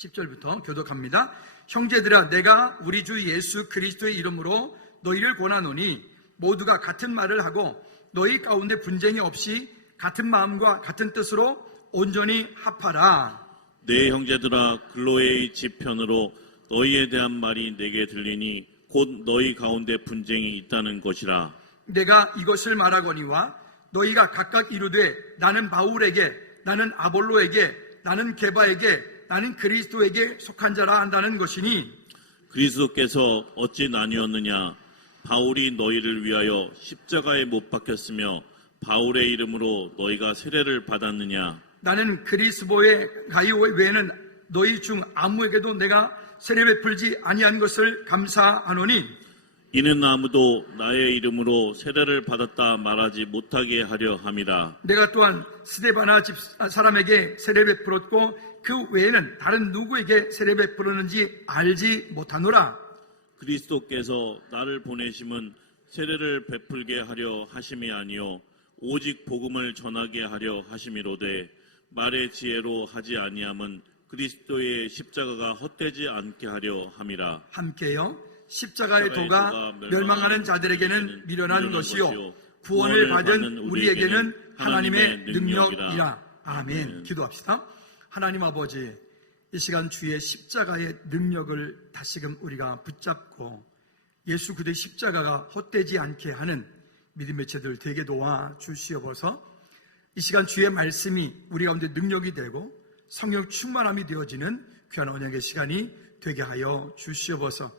10절부터 교독합니다. 형제들아, 내가 우리 주 예수 그리스도의 이름으로 너희를 권하노니 모두가 같은 말을 하고 너희 가운데 분쟁이 없이 같은 마음과 같은 뜻으로 온전히 합하라. 내 형제들아, 글로에의 지편으로 너희에 대한 말이 내게 들리니 곧 너희 가운데 분쟁이 있다는 것이라. 내가 이것을 말하거니와 너희가 각각 이르되 나는 바울에게, 나는 아볼로에게, 나는 게바에게, 나는 그리스도에게 속한 자라 한다는 것이니, 그리스도께서 어찌 나뉘었느냐? 바울이 너희를 위하여 십자가에 못 박혔으며 바울의 이름으로 너희가 세례를 받았느냐? 나는 그리스도의 가이오 외에는 너희 중 아무에게도 내가 세례 베풀지 아니한 것을 감사하노니, 이는 아무도 나의 이름으로 세례를 받았다 말하지 못하게 하려 함이라. 내가 또한 스데바나 집 사람에게 세례 베풀었고 그 외에는 다른 누구에게 세례 베풀었는지 알지 못하노라. 그리스도께서 나를 보내심은 세례를 베풀게 하려 하심이 아니요 오직 복음을 전하게 하려 하심이로되, 말의 지혜로 하지 아니함은 그리스도의 십자가가 헛되지 않게 하려 함이라. 함께요. 십자가의 도가 멸망하는 자들에게는 미련한 것이요 구원을 받은 우리에게는 하나님의 능력이라. 아멘. 기도합시다. 하나님 아버지, 이 시간 주의 십자가의 능력을 다시금 우리가 붙잡고 예수 그리스도의 십자가가 헛되지 않게 하는 믿음의 제들 되게 도와 주시옵소서. 이 시간 주의 말씀이 우리 가운데 능력이 되고 성령 충만함이 되어지는 귀한 언약의 시간이 되게 하여 주시옵소서.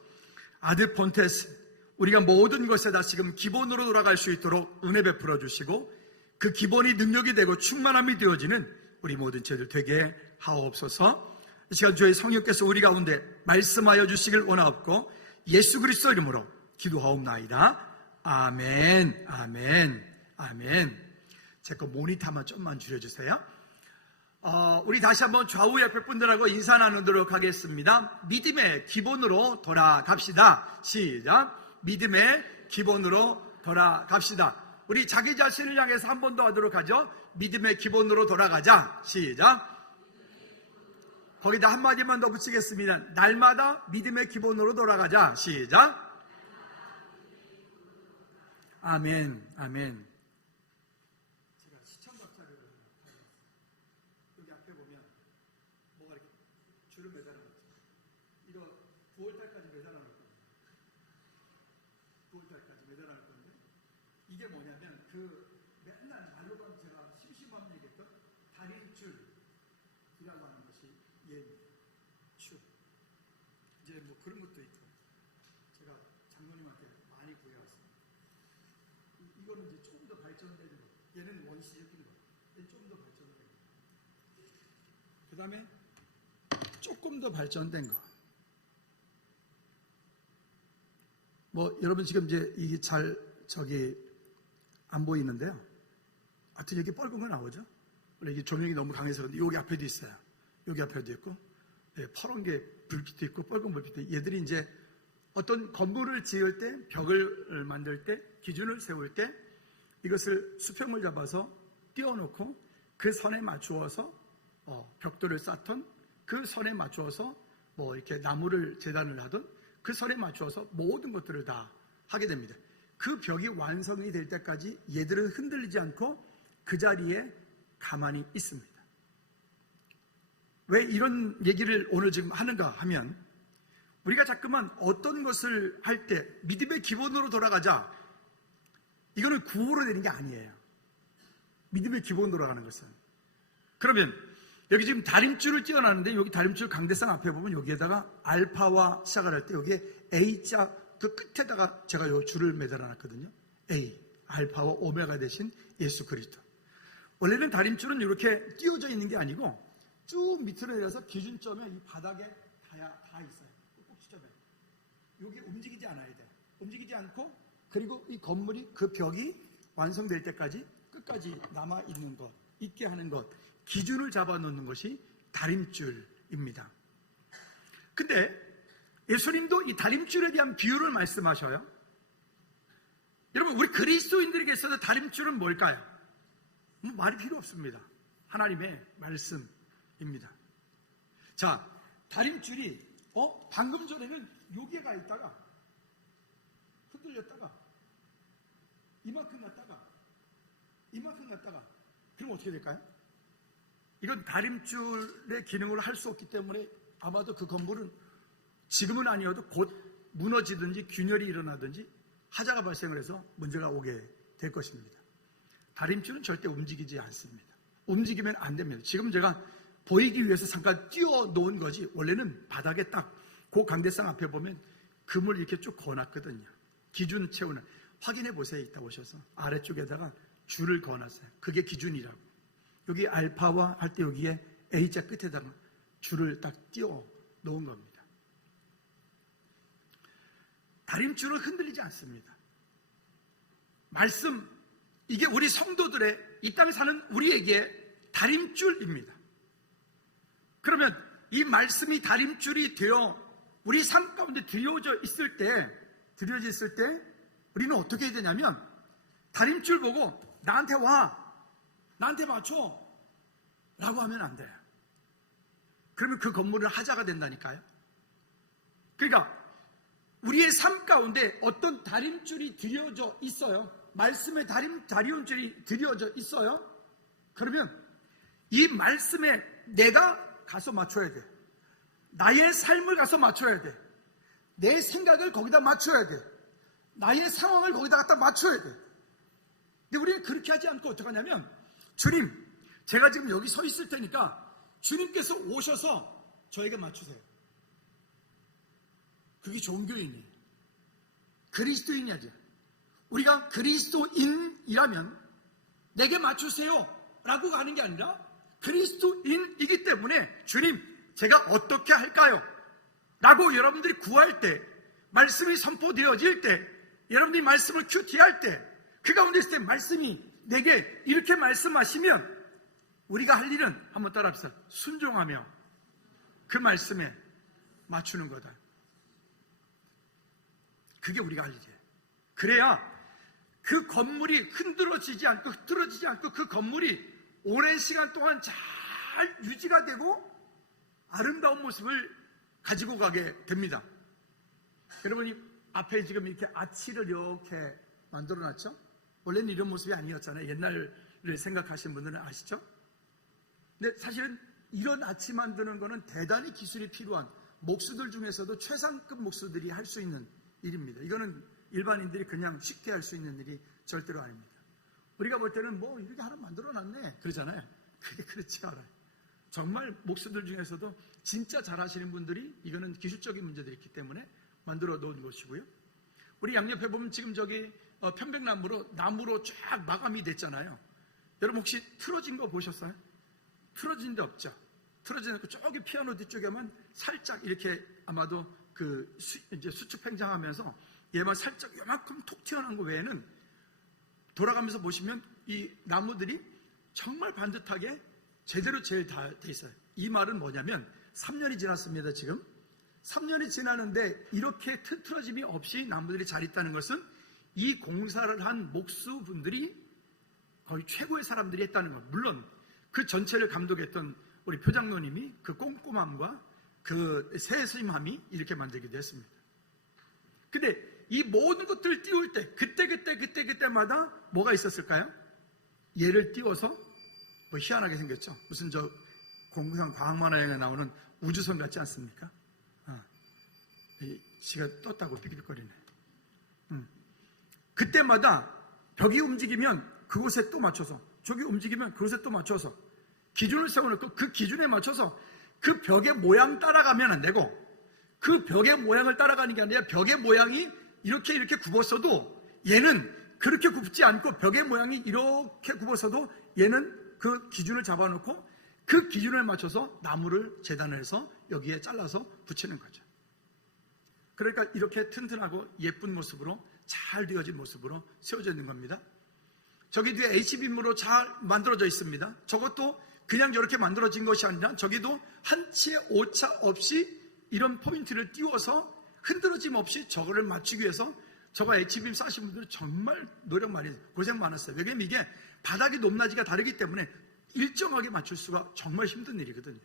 아들 폰테스, 우리가 모든 것에 다시금 기본으로 돌아갈 수 있도록 은혜 베풀어 주시고 그 기본이 능력이 되고 충만함이 되어지는 우리 모든 죄들 되게 하옵소서. 이 시간 주의 성령께서 우리 가운데 말씀하여 주시길 원하옵고 예수 그리스도 이름으로 기도하옵나이다. 아멘, 아멘, 아멘. 제 거 모니터만 좀만 줄여주세요. 우리 다시 한번 좌우 옆에 분들하고 인사 나누도록 하겠습니다. 믿음의 기본으로 돌아갑시다. 시작. 믿음의 기본으로 돌아갑시다. 우리 자기 자신을 향해서 한 번 더 하도록 하죠. 믿음의 기본으로 돌아가자. 시작. 거기다 한마디만 더 붙이겠습니다. 날마다 믿음의 기본으로 돌아가자. 시작. 아멘, 아멘. 제가 시청각자를 여기 앞에 보면 뭐가 이렇게 줄을 매달아놨죠. 이거 9월달까지 매달아놓을 겁니다. 9월달까지 매달아놓을 건데, 이게 뭐냐면 그 맨날 말로 가면 제가 심심하면 얘기했던 다림줄이라고 하는 것이 예입니다. 줄. 이제 뭐 그런 것도 있고 제가 장로님한테 많이 구해왔습니다. 이거는 이제 조금 더 발전된 거, 얘는 원시적인 거, 얘는 조금 더 발전된 거. 그 다음에 조금 더 발전된 거. 뭐 여러분 지금 이제 이게 잘 안 보이는데요. 하여튼 여기 빨간 거 나오죠? 원래 이게 조명이 너무 강해서 그런데 여기 앞에도 있어요. 여기 앞에도 있고, 네, 파란 게 불빛도 있고 빨간 불빛도 있고. 얘들이 이제 어떤 건물을 지을 때, 벽을 만들 때, 기준을 세울 때 이것을 수평을 잡아서 띄워놓고 그 선에 맞추어서 벽돌을 쌓던, 그 선에 맞추어서 뭐 이렇게 나무를 재단을 하던 그 선에 맞추어서 모든 것들을 다 하게 됩니다. 그 벽이 완성이 될 때까지 얘들은 흔들리지 않고 그 자리에 가만히 있습니다. 왜 이런 얘기를 오늘 지금 하는가 하면, 우리가 자꾸만 어떤 것을 할 때 믿음의 기본으로 돌아가자, 이거는 구호로 되는 게 아니에요. 믿음의 기본으로 돌아가는 것은. 그러면 여기 지금 다림줄을 띄워놨는데, 여기 다림줄 강대상 앞에 보면 여기에다가 알파와 시작을 할 때 여기에 A자 그 끝에다가 제가 요 줄을 매달아놨거든요. A, 알파와 오메가 대신 예수 그리스도. 원래는 다림줄은 이렇게 띄워져 있는 게 아니고 쭉 밑으로 내려서 기준점에 이 바닥에 다 있어요. 꼭지점에. 여기 움직이지 않아야 돼. 움직이지 않고, 그리고 이 건물이, 그 벽이 완성될 때까지 끝까지 남아있는 것, 있게 하는 것, 기준을 잡아놓는 것이 다림줄입니다. 근데 예수님도 이 다림줄에 대한 비유를 말씀하셔요. 여러분, 우리 그리스도인들에게 있어서 다림줄은 뭘까요? 말이 필요 없습니다. 하나님의 말씀입니다. 자, 다림줄이 방금 전에는 여기에 가 있다가 흔들렸다가 이만큼 갔다가 그럼 어떻게 될까요? 이건 다림줄의 기능을 할 수 없기 때문에 아마도 그 건물은 지금은 아니어도 곧 무너지든지 균열이 일어나든지 하자가 발생을 해서 문제가 오게 될 것입니다. 다림줄은 절대 움직이지 않습니다. 움직이면 안 됩니다. 지금 제가 보이기 위해서 잠깐 띄워 놓은 거지 원래는 바닥에 딱 그 강대상 앞에 보면 금을 이렇게 쭉 그어놨거든요. 기준 채우는 확인해 보세요. 이따 오셔서 아래쪽에다가 줄을 그어놨어요. 그게 기준이라고. 여기 알파와 할 때 여기에 A자 끝에다가 줄을 딱 띄워 놓은 겁니다. 다림줄은 흔들리지 않습니다. 말씀, 이게 우리 성도들의 이 땅에 사는 우리에게 다림줄입니다. 그러면 이 말씀이 다림줄이 되어 우리 삶 가운데 드려져 있을 때 우리는 어떻게 해야 되냐면 다림줄 보고 나한테 와, 나한테 맞춰 라고 하면 안 돼요. 그러면 그 건물은 하자가 된다니까요. 그러니까 우리의 삶 가운데 어떤 다림줄이 드려져 있어요. 말씀의 다림줄이 드려져 있어요. 그러면 이 말씀에 내가 가서 맞춰야 돼. 나의 삶을 가서 맞춰야 돼. 내 생각을 거기다 맞춰야 돼. 나의 상황을 거기다 갖다 맞춰야 돼. 근데 우리는 그렇게 하지 않고 어떻게 하냐면 주님, 제가 지금 여기 서 있을 테니까 주님께서 오셔서 저에게 맞추세요. 그게 종교인이에요. 그리스도인이야죠. 우리가 그리스도인이라면 내게 맞추세요 라고 가는 게 아니라 그리스도인이기 때문에 주님, 제가 어떻게 할까요? 라고 여러분들이 구할 때, 말씀이 선포되어질 때, 여러분들이 말씀을 큐티할 때, 그 가운데 있을 때 말씀이 내게 이렇게 말씀하시면 우리가 할 일은 한번 따라합시다. 순종하며 그 말씀에 맞추는 거다. 그게 우리가 할 일이에요. 그래야 그 건물이 흐트러지지 않고 그 건물이 오랜 시간 동안 잘 유지가 되고 아름다운 모습을 가지고 가게 됩니다. 여러분이 앞에 지금 이렇게 아치를 이렇게 만들어 놨죠? 원래는 이런 모습이 아니었잖아요. 옛날을 생각하시는 분들은 아시죠? 근데 사실은 이런 아치 만드는 거는 대단히 기술이 필요한 목수들 중에서도 최상급 목수들이 할 수 있는 일입니다. 이거는 일반인들이 그냥 쉽게 할 수 있는 일이 절대로 아닙니다. 우리가 볼 때는 뭐 이렇게 하나 만들어 놨네 그러잖아요. 그게 그렇지 않아요. 정말 목수들 중에서도 진짜 잘하시는 분들이 이거는 기술적인 문제들이 있기 때문에 만들어 놓은 것이고요. 우리 양옆에 보면 지금 저기 편백나무로 나무로 쫙 마감이 됐잖아요. 여러분 혹시 틀어진 거 보셨어요? 틀어진 데 없죠. 틀어진 거 저기 피아노 뒤쪽에만 살짝 이렇게 아마도 그 이제 수축 팽창하면서 얘만 살짝 요만큼 톡 튀어나온 거 외에는 돌아가면서 보시면 이 나무들이 정말 반듯하게 제대로 제일 다 돼 있어요. 이 말은 뭐냐면 3년이 지났습니다. 지금 3년이 지나는데 이렇게 틀어짐이 없이 나무들이 잘 있다는 것은 이 공사를 한 목수분들이 거의 최고의 사람들이 했다는 것. 물론 그 전체를 감독했던 우리 표장로님이 그 꼼꼼함과 그 세심함이 이렇게 만들기도 했습니다. 근데 이 모든 것들을 띄울 때 그때마다 뭐가 있었을까요? 얘를 띄워서 뭐 희한하게 생겼죠. 무슨 저 공상 과학만화에 나오는 우주선 같지 않습니까? 지가 떴다고 삐끗거리네. 그때마다 벽이 움직이면 그곳에 또 맞춰서, 저기 움직이면 그곳에 또 맞춰서 기준을 세워놓고 그 기준에 맞춰서 그 벽의 모양 따라가면 안 되고, 그 벽의 모양을 따라가는 게 아니라 벽의 모양이 이렇게 굽었어도 얘는 그렇게 굽지 않고 벽의 모양이 이렇게 굽었어도 얘는 그 기준을 잡아놓고 그 기준에 맞춰서 나무를 재단해서 여기에 잘라서 붙이는 거죠. 그러니까 이렇게 튼튼하고 예쁜 모습으로 잘 되어진 모습으로 세워져 있는 겁니다. 저기 뒤에 H빔으로 잘 만들어져 있습니다. 저것도 그냥 이렇게 만들어진 것이 아니라 저기도 한치의 오차 없이 이런 포인트를 띄워서 흔들어짐 없이 저거를 맞추기 위해서 저거 H빔 싸신 분들은 정말 노력 많이 했어요. 고생 많았어요. 왜냐면 이게 바닥이 높낮이가 다르기 때문에 일정하게 맞출 수가 정말 힘든 일이거든요.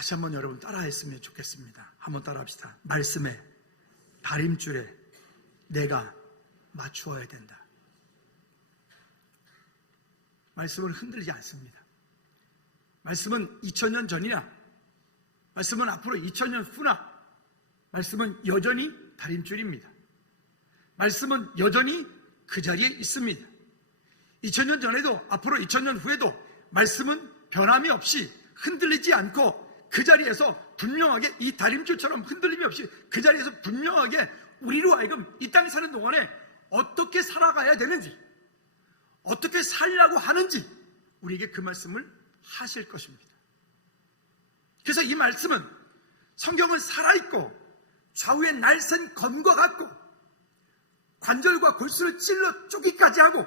다시 한번 여러분 따라했으면 좋겠습니다. 한번 따라합시다. 말씀에, 다림줄에 내가 맞추어야 된다. 말씀은 흔들리지 않습니다. 말씀은 2000년 전이나 말씀은 앞으로 2000년 후나 말씀은 여전히 다림줄입니다. 말씀은 여전히 그 자리에 있습니다. 2000년 전에도 앞으로 2000년 후에도 말씀은 변함이 없이 흔들리지 않고 그 자리에서 분명하게 이 다림줄처럼 흔들림이 없이 그 자리에서 분명하게 우리로 하여금 이 땅에 사는 동안에 어떻게 살아가야 되는지, 어떻게 살려고 하는지 우리에게 그 말씀을 하실 것입니다. 그래서 이 말씀은, 성경은 살아있고 좌우의 날쌘 검과 같고 관절과 골수를 찔러 쪼기까지 하고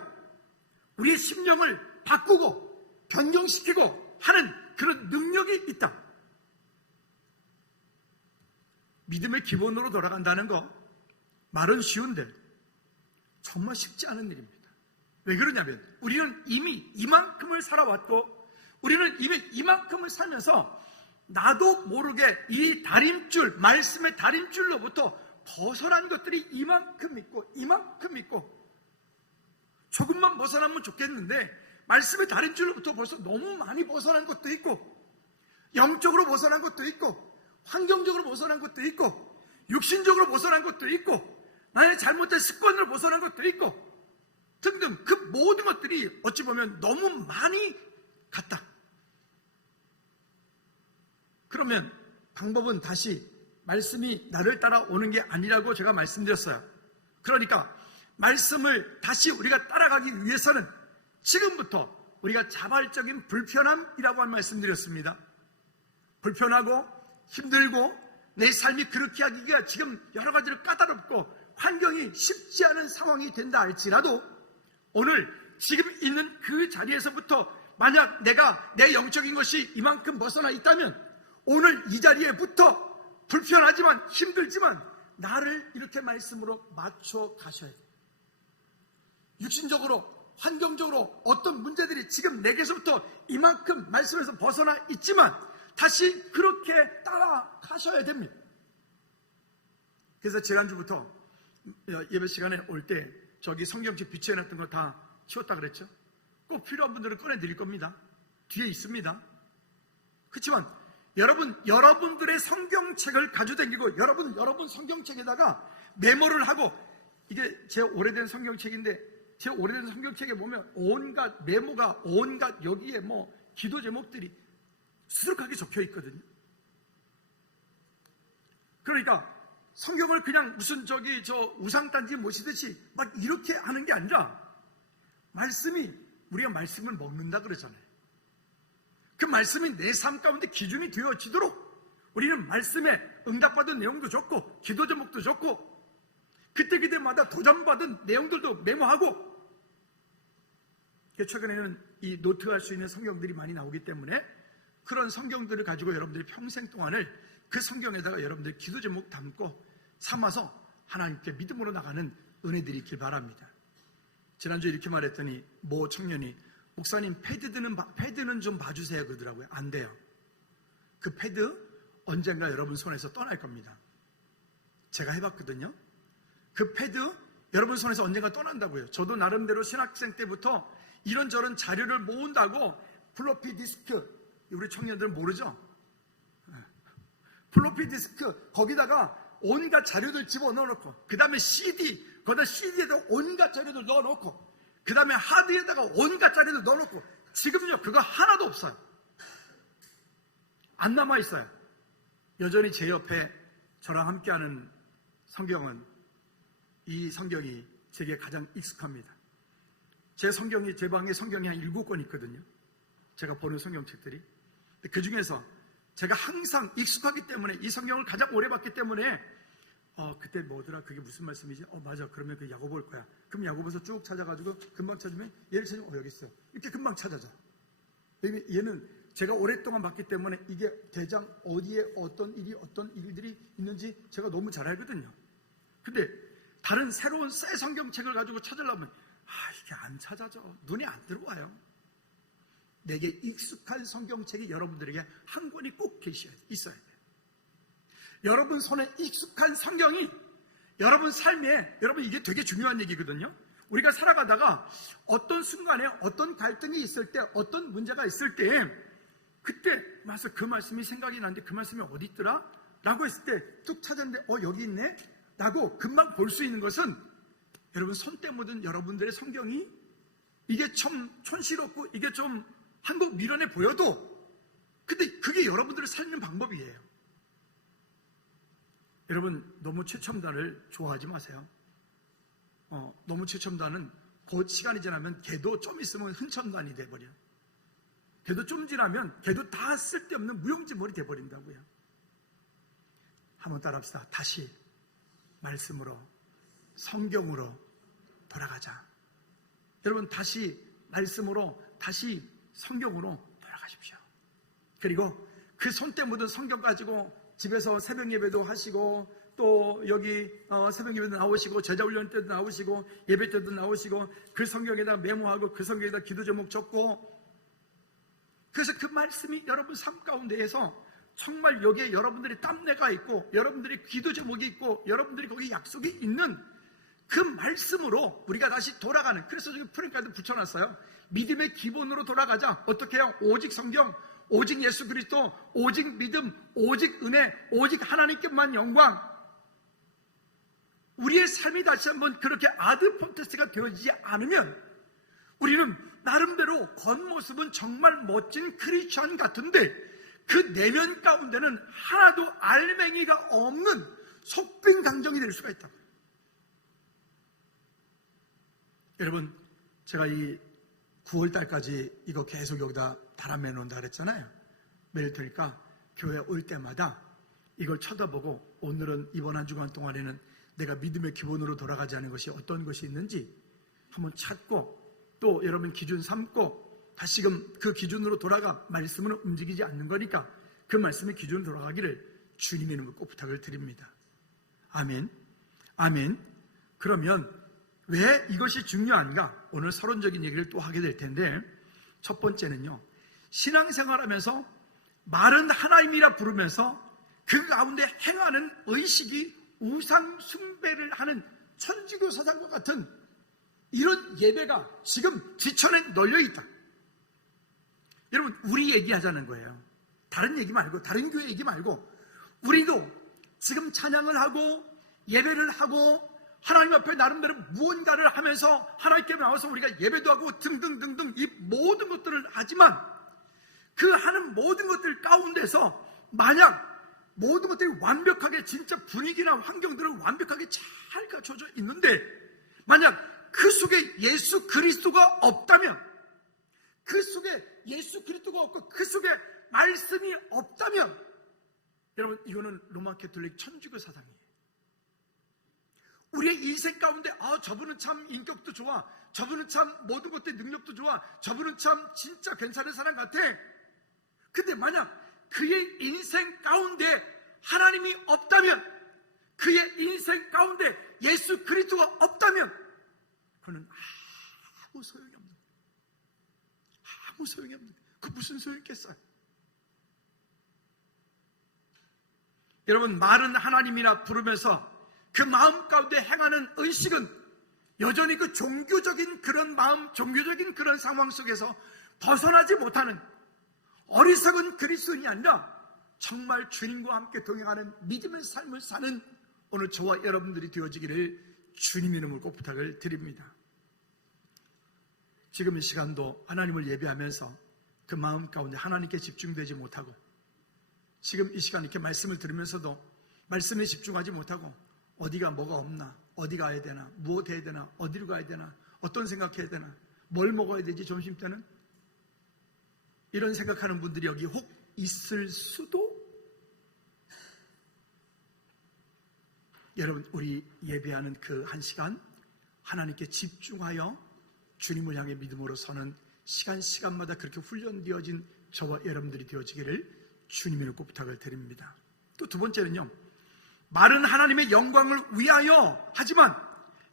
우리의 심령을 바꾸고 변경시키고 하는 그런 능력이 있다. 믿음의 기본으로 돌아간다는 거 말은 쉬운데 정말 쉽지 않은 일입니다. 왜 그러냐면 우리는 이미 이만큼을 살아왔고 우리는 이미 이만큼을 살면서 나도 모르게 이 다림줄, 말씀의 다림줄로부터 벗어난 것들이 이만큼 있고 이만큼 있고 조금만 벗어나면 좋겠는데 말씀의 다림줄로부터 벌써 너무 많이 벗어난 것도 있고 영적으로 벗어난 것도 있고 환경적으로 벗어난 것도 있고 육신적으로 벗어난 것도 있고 나의 잘못된 습관으로 벗어난 것도 있고 등등 그 모든 것들이 어찌 보면 너무 많이 같다. 그러면 방법은 다시 말씀이 나를 따라오는 게 아니라고 제가 말씀드렸어요. 그러니까 말씀을 다시 우리가 따라가기 위해서는 지금부터 우리가 자발적인 불편함이라고 한 말씀드렸습니다. 불편하고 힘들고 내 삶이 그렇게 하기가 지금 여러 가지로 까다롭고 환경이 쉽지 않은 상황이 된다 할지라도 오늘 지금 있는 그 자리에서부터 만약 내가 내 영적인 것이 이만큼 벗어나 있다면 오늘 이 자리에부터 불편하지만 힘들지만 나를 이렇게 말씀으로 맞춰 가셔야 돼요. 육신적으로 환경적으로 어떤 문제들이 지금 내게서부터 이만큼 말씀에서 벗어나 있지만 다시 그렇게 따라가셔야 됩니다. 그래서 지난주부터 예배 시간에 올 때 저기 성경책 비치해놨던 거 다 치웠다 그랬죠. 꼭 필요한 분들은 꺼내드릴 겁니다. 뒤에 있습니다. 그렇지만 여러분들의 성경책을 가져다니고 여러분 성경책에다가 메모를 하고 이게 제 오래된 성경책인데 제 오래된 성경책에 보면 온갖 메모가 온갖 여기에 뭐 기도 제목들이 수두룩하게 적혀 있거든요. 그러니까 성경을 그냥 무슨 저 우상단지 모시듯이 막 이렇게 하는 게 아니라 말씀이 우리가 말씀을 먹는다 그러잖아요. 그 말씀이 내 삶 가운데 기준이 되어지도록 우리는 말씀에 응답받은 내용도 적고 기도 제목도 적고 그때마다 도전받은 내용들도 메모하고 최근에는 이 노트할 수 있는 성경들이 많이 나오기 때문에 그런 성경들을 가지고 여러분들이 평생 동안을 그 성경에다가 여러분들이 기도 제목 담고 삼아서 하나님께 믿음으로 나가는 은혜들이 있길 바랍니다. 지난주에 이렇게 말했더니 모 청년이 목사님 패드는 좀 봐주세요 그러더라고요. 안 돼요. 그 패드 언젠가 여러분 손에서 떠날 겁니다. 제가 해봤거든요. 그 패드 여러분 손에서 언젠가 떠난다고요. 저도 나름대로 신학생 때부터 이런저런 자료를 모은다고 플로피 디스크, 우리 청년들은 모르죠? 플로피 디스크 거기다가 온갖 자료들 집어넣어놓고 그 다음에 CD, 거기다 CD에다 온갖 자료들 넣어놓고 그 다음에 하드에다가 온갖 자료들 넣어놓고 지금요 그거 하나도 없어요. 안 남아있어요. 여전히 제 옆에 저랑 함께하는 성경은 이 성경이 제게 가장 익숙합니다. 제 방에 성경이 한 7권 있거든요. 제가 보는 성경책들이. 그 중에서 제가 항상 익숙하기 때문에 이 성경을 가장 오래 봤기 때문에 그때 뭐더라 그게 무슨 말씀이지? 맞아 그러면 그 야고보일 거야. 그럼 야고보에서 쭉 찾아가지고 금방 찾으면 얘를 찾으면 여기 있어. 이렇게 금방 찾아져. 얘는 제가 오랫동안 봤기 때문에 이게 대장 어디에 어떤 일들이 있는지 제가 너무 잘 알거든요. 근데 다른 새로운 새 성경책을 가지고 찾으려면 이게 안 찾아져. 눈에 안 들어와요. 내게 익숙한 성경책이 여러분들에게 한 권이 꼭 있어야 돼요. 여러분 손에 익숙한 성경이 여러분 삶에, 여러분 이게 되게 중요한 얘기거든요. 우리가 살아가다가 어떤 순간에 어떤 갈등이 있을 때, 어떤 문제가 있을 때, 그때 와서 그 말씀이 생각이 나는데 그 말씀이 어디 있더라? 라고 했을 때 뚝 찾았는데 여기 있네? 라고 금방 볼 수 있는 것은, 여러분 손때 묻은 여러분들의 성경이 이게 좀 촌스럽고 이게 좀 한국 미련해 보여도, 근데 그게 여러분들을 살리는 방법이에요. 여러분 너무 최첨단을 좋아하지 마세요. 너무 최첨단은 곧 시간이 지나면 걔도 좀 있으면 흔첨단이 돼버려. 걔도 좀 지나면 걔도 다 쓸데없는 무용지물이 돼버린다고요. 한번 따라합시다. 다시 말씀으로, 성경으로 돌아가자. 여러분 다시 말씀으로, 다시 성경으로 돌아가십시오. 그리고 그 손때 묻은 성경 가지고 집에서 새벽 예배도 하시고, 또 여기 새벽 예배도 나오시고, 제자훈련 때도 나오시고, 예배 때도 나오시고, 그 성경에다 메모하고 그 성경에다 기도 제목 적고, 그래서 그 말씀이 여러분 삶 가운데에서 정말 여기에 여러분들이 땀내가 있고, 여러분들이 기도 제목이 있고, 여러분들이 거기 약속이 있는 그 말씀으로 우리가 다시 돌아가는, 그래서 저기 프랭카드 붙여놨어요. 믿음의 기본으로 돌아가자. 어떻게 해요? 오직 성경, 오직 예수 그리스도, 오직 믿음, 오직 은혜, 오직 하나님께만 영광. 우리의 삶이 다시 한번 그렇게 아드폰테스트가 되어지지 않으면 우리는 나름대로 겉모습은 정말 멋진 크리스찬 같은데 그 내면 가운데는 하나도 알맹이가 없는 속빈 강정이 될 수가 있다. 여러분, 제가 이 9월달까지 이거 계속 여기다 달아매 놓는다 그랬잖아요. 매일 들으니까 교회 올 때마다 이걸 쳐다보고, 오늘은 이번 한 주간 동안에는 내가 믿음의 기본으로 돌아가지 않은 것이 어떤 것이 있는지 한번 찾고, 또 여러분 기준 삼고, 다시금 그 기준으로 돌아가. 말씀은 움직이지 않는 거니까 그 말씀의 기준으로 돌아가기를 주님의 이름으로 꼭 부탁을 드립니다. 아멘. 아멘. 그러면 왜 이것이 중요한가? 오늘 서론적인 얘기를 또 하게 될 텐데, 첫 번째는요, 신앙생활하면서 말은 하나님이라 부르면서 그 가운데 행하는 의식이 우상 숭배를 하는 천주교 사상과 같은 이런 예배가 지금 지천에 널려 있다. 여러분, 우리 얘기하자는 거예요. 다른 얘기 말고, 다른 교회 얘기 말고, 우리도 지금 찬양을 하고 예배를 하고 하나님 앞에 나름대로 무언가를 하면서 하나님께 나와서 우리가 예배도 하고 등등등등 이 모든 것들을 하지만, 그 하는 모든 것들 가운데서 만약 모든 것들이 완벽하게, 진짜 분위기나 환경들을 완벽하게 잘 갖춰져 있는데, 만약 그 속에 예수 그리스도가 없다면, 그 속에 예수 그리스도가 없고 그 속에 말씀이 없다면, 여러분 이거는 로마 가톨릭 천주교 사상이에요. 우리의 인생 가운데 저분은 참 인격도 좋아, 저분은 참 모든 것들 능력도 좋아, 저분은 참 진짜 괜찮은 사람 같아. 근데 만약 그의 인생 가운데 하나님이 없다면, 그의 인생 가운데 예수 그리스도가 없다면, 그는 아무 소용이 없는 거예요. 아무 소용이 없는 거예요. 그 무슨 소용이 있겠어요? 여러분, 말은 하나님이라 부르면서 그 마음 가운데 행하는 의식은 여전히 그 종교적인 그런 마음, 종교적인 그런 상황 속에서 벗어나지 못하는 어리석은 그리스도인이 아니라 정말 주님과 함께 동행하는 믿음의 삶을 사는 오늘 저와 여러분들이 되어지기를 주님 이름으로 꼭 부탁을 드립니다. 지금 이 시간도 하나님을 예배하면서 그 마음 가운데 하나님께 집중되지 못하고, 지금 이 시간 이렇게 말씀을 들으면서도 말씀에 집중하지 못하고, 어디가 뭐가 없나, 어디 가야 되나, 무엇 해야 되나, 어디로 가야 되나, 어떤 생각해야 되나, 뭘 먹어야 되지 점심때는, 이런 생각하는 분들이 여기 혹 있을 수도. 여러분, 우리 예배하는 그 한 시간 하나님께 집중하여 주님을 향해 믿음으로 서는 시간마다 그렇게 훈련되어진 저와 여러분들이 되어지기를 주님의 꼭 부탁을 드립니다. 또 두 번째는요, 말은 하나님의 영광을 위하여 하지만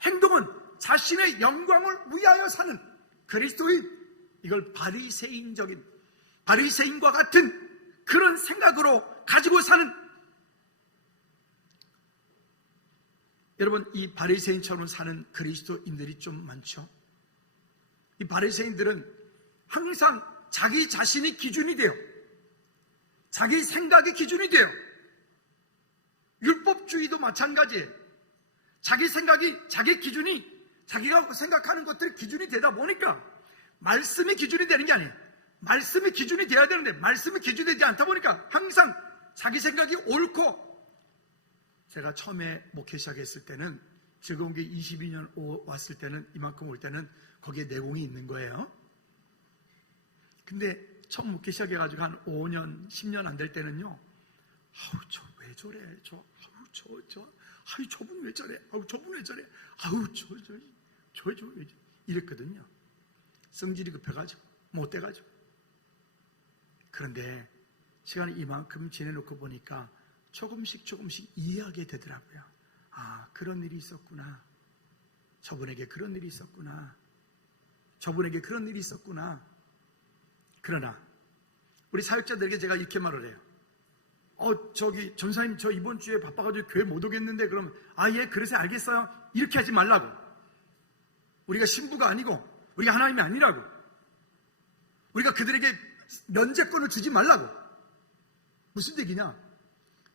행동은 자신의 영광을 위하여 사는 그리스도인, 이걸 바리새인과 같은 그런 생각으로 가지고 사는, 여러분, 이 바리새인처럼 사는 그리스도인들이 좀 많죠. 이 바리새인들은 항상 자기 자신이 기준이 돼요. 자기 생각이 기준이 돼요. 율법주의도 마찬가지예요. 자기 생각이, 자기 기준이, 자기가 생각하는 것들이 기준이 되다 보니까 말씀이 기준이 되는 게 아니에요. 말씀이 기준이 돼야 되는데 말씀이 기준이 되지 않다 보니까 항상 자기 생각이 옳고, 제가 처음에 목회 시작했을 때는, 즐거운 게 22년 왔을 때는, 이만큼 올 때는 거기에 내공이 있는 거예요. 근데 처음 목회 시작해가지고 한 5년, 10년 안 될 때는요, 아우, 저 왜 저래? 아우, 저분 왜 저래? 아우, 저분 왜 저래? 아우, 왜 저래? 이랬거든요. 성질이 급해가지고, 못 돼가지고. 그런데 시간이 이만큼 지내놓고 보니까 조금씩 이해하게 되더라고요. 아, 그런 일이 있었구나. 저분에게 그런 일이 있었구나. 저분에게 그런 일이 있었구나. 그러나 우리 사역자들에게 제가 이렇게 말을 해요. 전사님, 저 이번 주에 바빠가지고 교회 못 오겠는데, 그러면 예, 그래서 알겠어요. 이렇게 하지 말라고. 우리가 신부가 아니고 우리가 하나님이 아니라고. 우리가 그들에게 면제권을 주지 말라고. 무슨 얘기냐?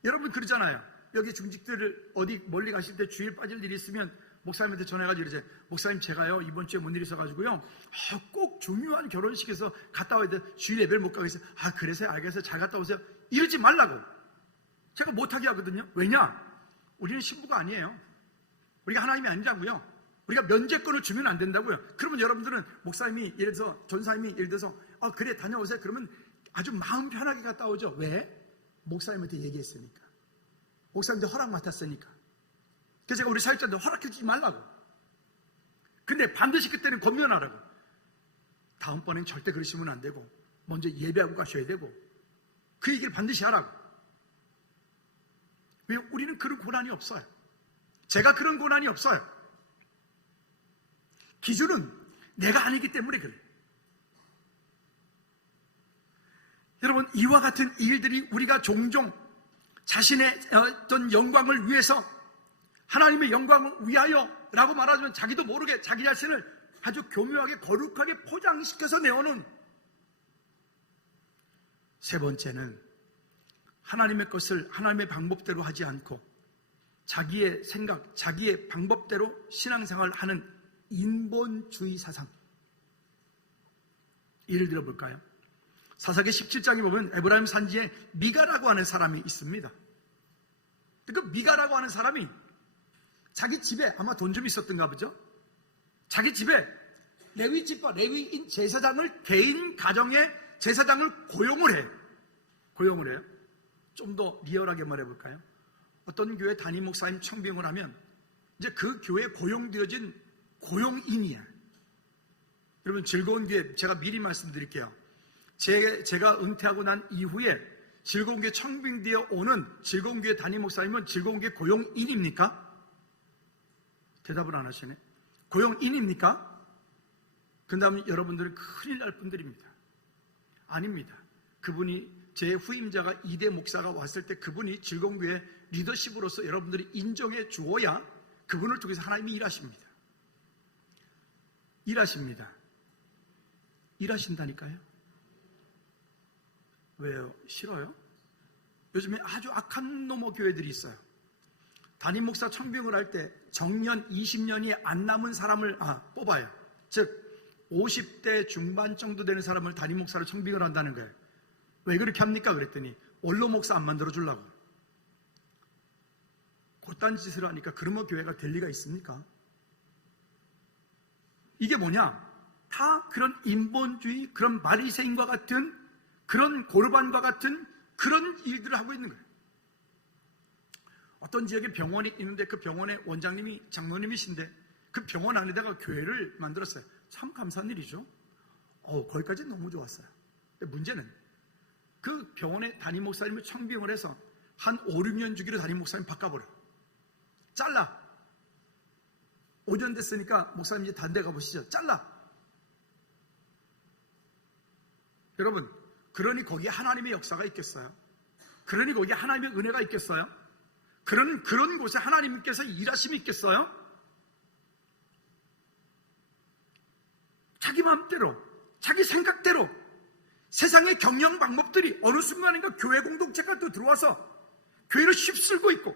여러분 그러잖아요. 여기 중직들을 어디 멀리 가실 때 주일 빠질 일이 있으면 목사님한테 전화해가지고 이러세요. 목사님, 제가요 이번 주에 뭔 일이 있어가지고요 꼭 중요한 결혼식에서 갔다 와야 돼. 주일 예배를 못 가겠어요. 그래서요, 알겠어요. 잘 갔다 오세요. 이러지 말라고. 제가 못하게 하거든요. 왜냐? 우리는 신부가 아니에요. 우리가 하나님이 아니라고요. 우리가 면제권을 주면 안 된다고요. 그러면 여러분들은 목사님이 예를 들어서, 전사님이 예를 들어서 그래 다녀오세요. 그러면 아주 마음 편하게 갔다 오죠. 왜? 목사님한테 얘기했으니까. 목사님한테 허락 맡았으니까. 그래서 제가 우리 사역자한테 허락해 주지 말라고. 근데 반드시 그때는 권면하라고. 다음번엔 절대 그러시면 안 되고, 먼저 예배하고 가셔야 되고, 그 얘기를 반드시 하라고. 왜? 우리는 그런 고난이 없어요. 제가 그런 고난이 없어요. 기준은 내가 아니기 때문에 그래요. 여러분, 이와 같은 일들이 우리가 종종 자신의 어떤 영광을 위해서, 하나님의 영광을 위하여 라고 말하자면 자기도 모르게 자기 자신을 아주 교묘하게 거룩하게 포장시켜서 내오는. 세 번째는 하나님의 것을 하나님의 방법대로 하지 않고 자기의 생각, 자기의 방법대로 신앙생활을 하는 인본주의 사상. 예를 들어볼까요? 사사기 17장에 보면 에브라임 산지에 미가라고 하는 사람이 있습니다. 그 미가라고 하는 사람이 자기 집에 아마 돈 좀 있었던가 보죠. 자기 집에 레위인 제사장을, 개인 가정의 제사장을 고용을 해요. 좀 더 리얼하게 말해볼까요? 어떤 교회 담임 목사님 청빙을 하면 이제 그 교회에 고용되어진 고용인이야. 여러분, 즐거운 교회, 제가 미리 말씀드릴게요. 제가 은퇴하고 난 이후에 즐거운 교회 청빙되어 오는 즐거운 교회 담임 목사님은 즐거운 교회 고용인입니까? 대답을 안 하시네. 고용인입니까? 그 다음에 여러분들은 큰일 날 분들입니다. 아닙니다. 그분이, 제 후임자가 이대 목사가 왔을 때 그분이 즐거운 교회 리더십으로서 여러분들이 인정해 주어야 그분을 통해서 하나님이 일하십니다. 일하신다니까요. 왜요? 싫어요? 요즘에 아주 악한 놈의 교회들이 있어요. 담임 목사 청빙을 할 때 정년 20년이 안 남은 사람을 뽑아요. 즉 50대 중반 정도 되는 사람을 담임 목사로 청빙을 한다는 거예요. 왜 그렇게 합니까? 그랬더니 원로 목사 안 만들어 주려고. 곧단 짓을 하니까 그러면 교회가 될 리가 있습니까? 이게 뭐냐? 다 그런 인본주의, 그런 바리새인과 같은, 그런 고르반과 같은 그런 일들을 하고 있는 거예요. 어떤 지역에 병원이 있는데 그 병원의 원장님이 장로님이신데 그 병원 안에다가 교회를 만들었어요. 참 감사한 일이죠. 거기까지는 너무 좋았어요. 근데 문제는 그 병원의 담임 목사님을 청빙을 해서 한 5, 6년 주기로 담임 목사님 바꿔버려. 잘라. 5년 됐으니까 목사님 이제 다른 데 가보시죠. 잘라. 여러분, 그러니 거기에 하나님의 역사가 있겠어요? 그러니 거기에 하나님의 은혜가 있겠어요? 그런 곳에 하나님께서 일하심이 있겠어요? 자기 마음대로, 자기 생각대로 세상의 경영 방법들이 어느 순간인가 교회 공동체가 또 들어와서 교회를 휩쓸고 있고,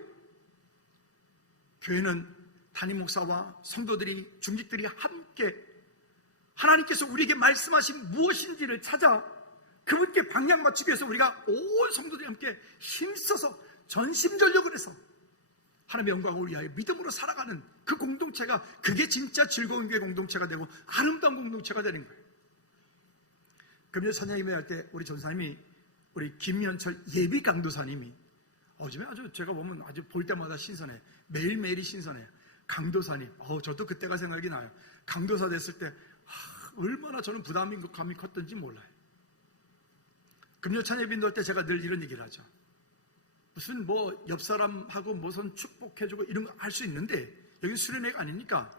교회는 담임 목사와 성도들이, 중직들이 함께 하나님께서 우리에게 말씀하신 무엇인지를 찾아 그분께 방향 맞추기 위해서 우리가 온 성도들이 함께 힘써서 전심전력을 해서 하나님의 영광을 위하여 믿음으로 살아가는 그 공동체가, 그게 진짜 즐거운 교회 공동체가 되고 아름다운 공동체가 되는 거예요. 금요 찬양 예배할 때 우리 전사님이, 우리 김연철 예비 강도사님이 요즘에 아주 제가 보면 아주 볼 때마다 신선해. 매일매일이 신선해요. 강도사님, 저도 그때가 생각이 나요. 강도사 됐을 때 얼마나 저는 부담이 컸던지 몰라요. 금요 찬양 예배 인도할 때 제가 늘 이런 얘기를 하죠. 무슨 옆 사람하고 무슨 축복해주고 이런 거 할 수 있는데, 여기 수련회가 아니니까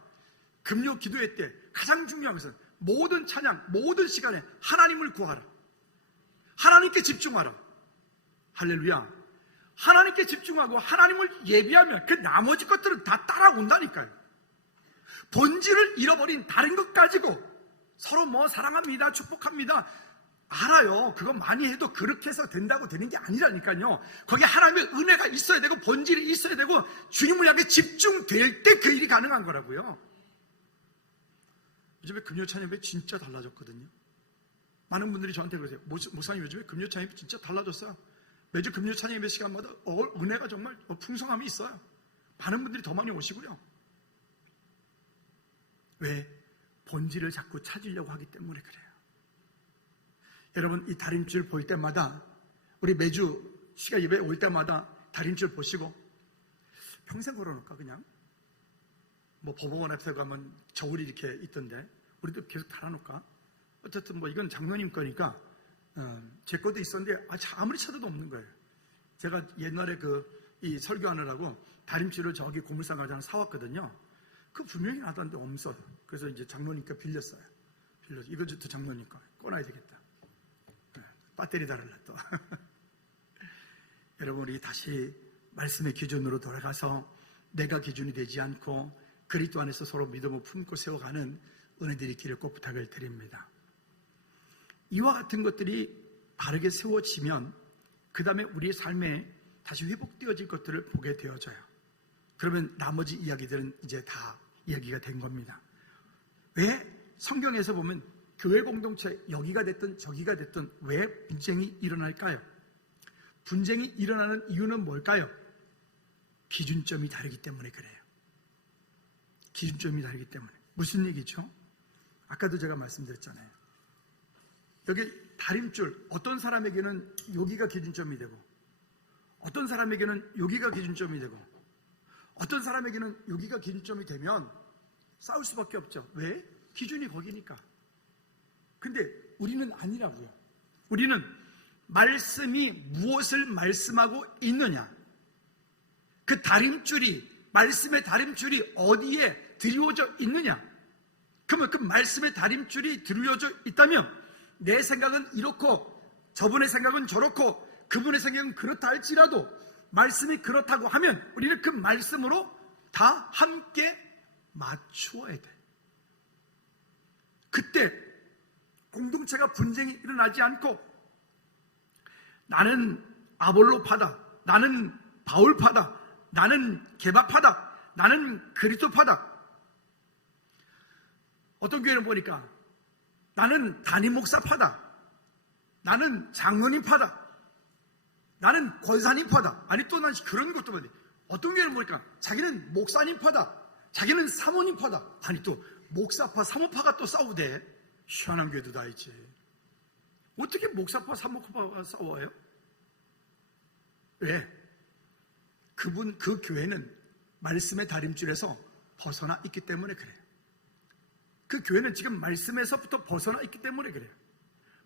금요 기도회 때 가장 중요한 것은 모든 찬양, 모든 시간에 하나님을 구하라. 하나님께 집중하라. 할렐루야. 하나님께 집중하고 하나님을 예비하면 그 나머지 것들은 다 따라온다니까요. 본질을 잃어버린 다른 것 가지고 서로 사랑합니다, 축복합니다, 알아요. 그거 많이 해도 그렇게 해서 된다고 되는 게 아니라니까요. 거기에 하나님의 은혜가 있어야 되고 본질이 있어야 되고 주님을 향해 집중될 때 그 일이 가능한 거라고요. 요즘에 금요 찬양이 진짜 달라졌거든요. 많은 분들이 저한테 그러세요. 목사님, 요즘에 금요 찬양이 진짜 달라졌어요. 매주 금요 찬양 예배 시간마다 은혜가 정말 풍성함이 있어요. 많은 분들이 더 많이 오시고요. 왜? 본질을 자꾸 찾으려고 하기 때문에 그래요. 여러분, 이 다림줄 볼 때마다, 우리 매주 시간 예배 올 때마다 다림줄 보시고 평생 걸어놓을까? 그냥 법원 앞에 가면 저울이 이렇게 있던데 우리도 계속 달아놓을까? 어쨌든 이건 장로님 거니까 제 것도 있었는데 아무리 찾아도 없는 거예요. 제가 옛날에 이 설교하느라고 다림줄을 저기 고물상 가서 하나 사왔거든요. 그 분명히 나왔는데 없어요. 그래서 이제 장로님께 빌렸어요. 이것도 장로님 거 꺼놔야 되겠다. 배터리 달을라 또. 여러분, 우리 다시 말씀의 기준으로 돌아가서 내가 기준이 되지 않고 그리스도 안에서 서로 믿음을 품고 세워가는 은혜들이 있기를 꼭 부탁을 드립니다. 이와 같은 것들이 바르게 세워지면 그 다음에 우리의 삶에 다시 회복되어질 것들을 보게 되어져요. 그러면 나머지 이야기들은 이제 다 이야기가 된 겁니다. 왜 성경에서 보면 교회 공동체 여기가 됐든 저기가 됐든 왜 분쟁이 일어날까요? 분쟁이 일어나는 이유는 뭘까요? 기준점이 다르기 때문에 그래요. 기준점이 다르기 때문에. 무슨 얘기죠? 아까도 제가 말씀드렸잖아요. 여기 다림줄, 어떤 사람에게는 여기가 기준점이 되고 어떤 사람에게는 여기가 기준점이 되고 어떤 사람에게는 여기가 기준점이 되면 싸울 수밖에 없죠. 왜? 기준이 거기니까. 근데 우리는 아니라고요. 우리는 말씀이 무엇을 말씀하고 있느냐, 그 다림줄이, 말씀의 다림줄이 어디에 드리워져 있느냐, 그러면 그 말씀의 다림줄이 드리워져 있다면 내 생각은 이렇고 저분의 생각은 저렇고 그분의 생각은 그렇다 할지라도 말씀이 그렇다고 하면 우리는 그 말씀으로 다 함께 맞추어야 돼. 그때 공동체가 분쟁이 일어나지 않고 나는 아볼로파다, 나는 바울파다, 나는 게바파다, 나는 그리스도파다. 어떤 교회는 보니까 나는 담임 목사파다, 나는 장로님파다, 나는 권사님파다. 아니 또 난 그런 것도 많네. 어떤 교회는 보니까 자기는 목사님파다, 자기는 사모님파다. 아니 또 목사파, 사모파가 또 싸우대. 희한한 교회도 다 있지. 어떻게 목사파, 사모파가 싸워요? 왜? 그 교회는 말씀의 다림줄에서 벗어나 있기 때문에 그래요. 그 교회는 지금 말씀에서부터 벗어나 있기 때문에 그래요.